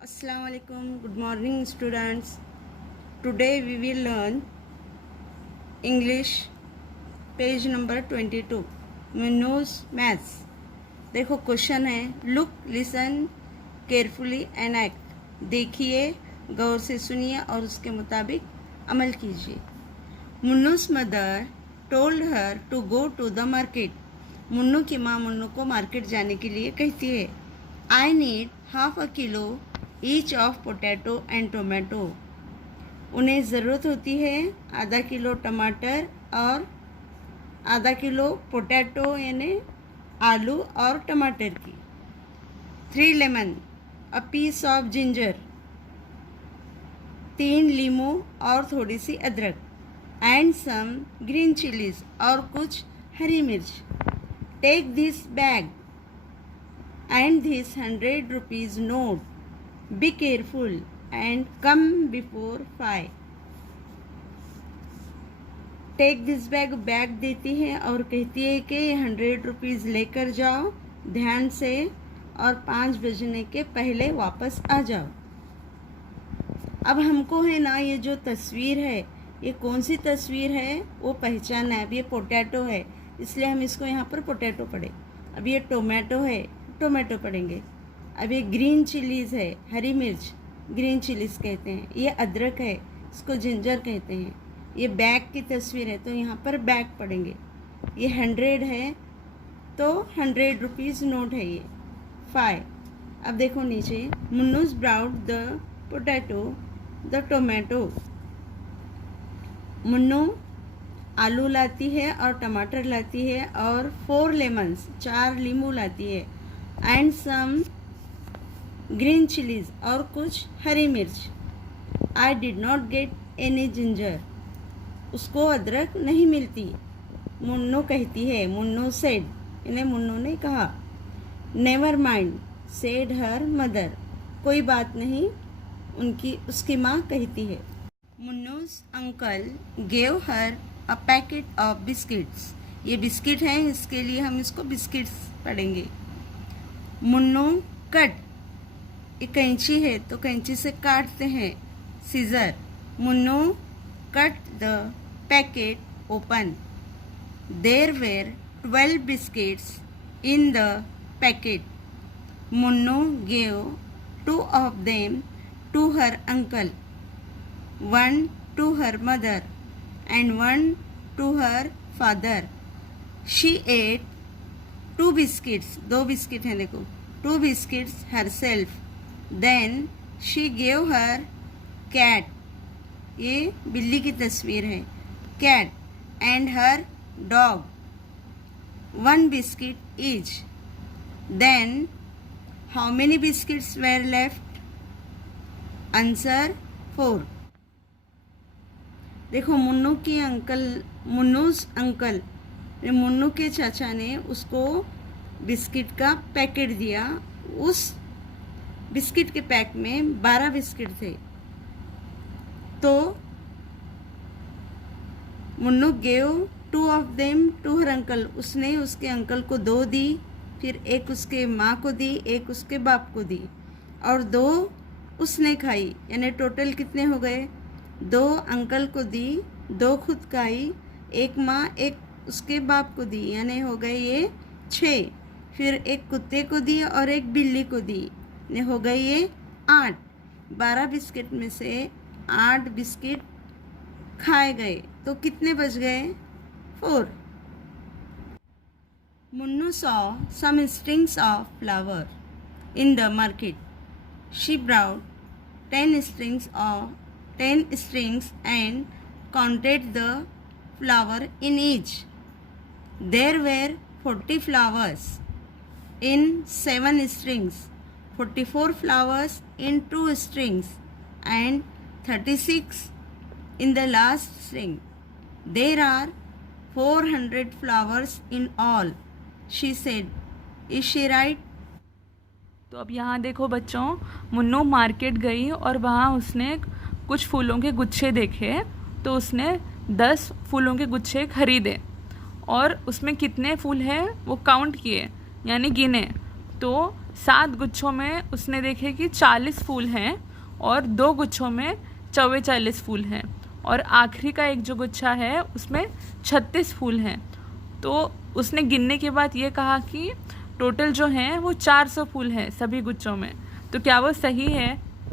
Assalamu alaikum. Good morning, students. Today we will learn English page number 22 Munoz Maths. देखो question है, look, listen carefully and act. देखिए, गौर से सुनिए और उसके मुताबिक अमल कीजिए. Munnu's mother told her to go to the market. Munnu की माँ मुन्नू को मार्केट जाने के लिए कहती है. I need half a kilo each of potato and tomato. उन्हें ज़रूरत होती है आधा किलो टमाटर और आधा किलो पोटैटो यानी आलू और टमाटर की. 3 lemon, a piece of ginger, 3 लीमू और थोड़ी सी अदरक, एंड सम ग्रीन चिलीज और कुछ हरी मिर्च. Take this bag and this 100 rupees note. Be careful and come before 5. Take this bag, bag देती है और कहती है कि 100 रुपीज़ लेकर जाओ ध्यान से और 5 बजने के पहले वापस आ जाओ. अब हमको है ना, ये जो तस्वीर है ये कौन सी तस्वीर है वो पहचानना है. अब ये पोटैटो है इसलिए हम इसको यहाँ पर पोटैटो पढ़े. अब ये टोमेटो है, टोमेटो पढ़ेंगे. अब ये ग्रीन चिलीज़ है, हरी मिर्च, ग्रीन चिलीज़ कहते हैं. ये अदरक है, इसको जिंजर कहते हैं. ये बैग की तस्वीर है तो यहाँ पर बैग पढ़ेंगे. ये 100 है तो 100 रुपीज़ नोट है. ये 5. अब देखो नीचे, Munnu's brought the potato the tomato. Munnu आलू लाती है और टमाटर लाती है और 4 लेमन्स, 4 लीमू लाती है, एंड सम ग्रीन चिलीज और कुछ हरी मिर्च. I did not get any ginger. उसको अदरक नहीं मिलती. मुन्नू कहती है, मुन्नू सेड, इन्हें मुन्नू ने कहा. Never mind said her mother. कोई बात नहीं, उसकी माँ कहती है. Munnu's uncle gave her a packet of biscuits. ये बिस्किट हैं, इसके लिए हम इसको बिस्किट्स पढ़ेंगे. मुन्नू कट, ये कैंची है तो कैंची से काटते हैं, scissor. Munnu cut the packet open. There were 12 biscuits in the packet. Munnu gave 2 of them to her uncle, 1 to her mother and 1 to her father. She ate 2 biscuits, 2 biscuit हैं देखो, 2 biscuits herself. Then she gave her cat, ये बिल्ली की तस्वीर है, cat, and her dog 1 biscuit each. Then how many biscuits were left? Answer 4. देखो, मुन्नूज uncle, Munnu के चाचा ने उसको बिस्किट का पैकेट दिया. उस बिस्किट के पैक में 12 बिस्किट थे. तो Munnu gave 2 of them to her uncle. उसने उसके अंकल को 2 दी, फिर एक उसके माँ को दी, एक उसके बाप को दी, और 2 उसने खाई. यानी टोटल कितने हो गए? 2 अंकल को दी, 2 खुद खाई, एक माँ एक उसके बाप को दी, यानी हो गए ये 6. फिर एक कुत्ते को दी और एक बिल्ली को दी, यानी हो गए ये 8. 12 बिस्किट में से 8 बिस्किट खाए गए तो कितने बच गए? 4. Munnu saw some strings of flower in the market. She brought 10 strings and counted the flower in each. There were 40 flowers in 7 strings, 44 flowers in 2 strings, and 36 in the last string. There are 400 flowers in all, she said. Is she right? तो अब यहाँ देखो बच्चों, Munnu market गई और वहाँ उसने कुछ फूलों के गुच्छे देखे, तो उसने 10 फूलों के गुच्छे खरीदे और उसमें कितने फूल हैं वो काउंट किए, यानी गिने. तो 7 गुच्छों में उसने देखे कि 40 फूल हैं और 2 गुच्छों में 44 फूल हैं और आखिरी का एक जो गुच्छा है उसमें 36 फूल हैं। तो उसने गिनने के बाद ये कहा कि टोटल जो हैं वो 400 फूल हैं सभी गुच्छों में। तो क्या वो सही है?